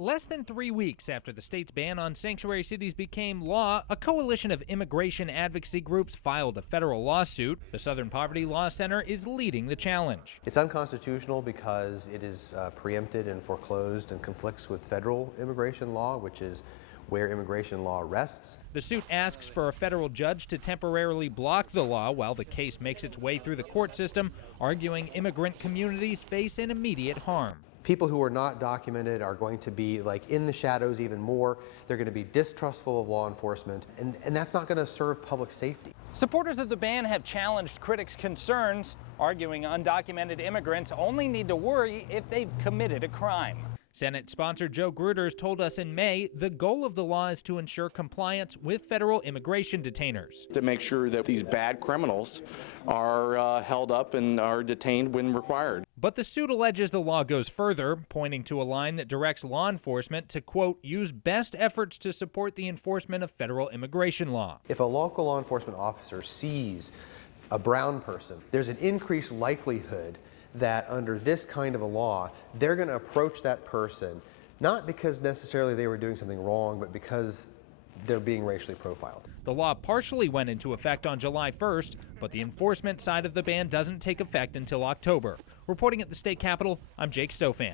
Less than 3 weeks after the state's ban on sanctuary cities became law, a coalition of immigration advocacy groups filed a federal lawsuit. The Southern Poverty Law Center is leading the challenge. It's unconstitutional because it is preempted and foreclosed and conflicts with federal immigration law, which is where immigration law rests. The suit asks for a federal judge to temporarily block the law while the case makes its way through the court system, arguing immigrant communities face an immediate harm. People who are not documented are going to be in the shadows even more. They're going to be distrustful of law enforcement, and that's not going to serve public safety. Supporters of the ban have challenged critics' concerns, arguing undocumented immigrants only need to worry if they've committed a crime. Senate sponsor Joe Gruters told us in May the goal of the law is to ensure compliance with federal immigration detainers. To make sure that these bad criminals are held up and are detained when required. But the suit alleges the law goes further, pointing to a line that directs law enforcement to, quote, use best efforts to support the enforcement of federal immigration law. If a local law enforcement officer sees a brown person, there's an increased likelihood that under this kind of a law, they're going to approach that person, not because necessarily they were doing something wrong, but because they're being racially profiled. The law partially went into effect on July 1st, but the enforcement side of the ban doesn't take effect until October. Reporting at the state capitol, I'm Jake Stofan.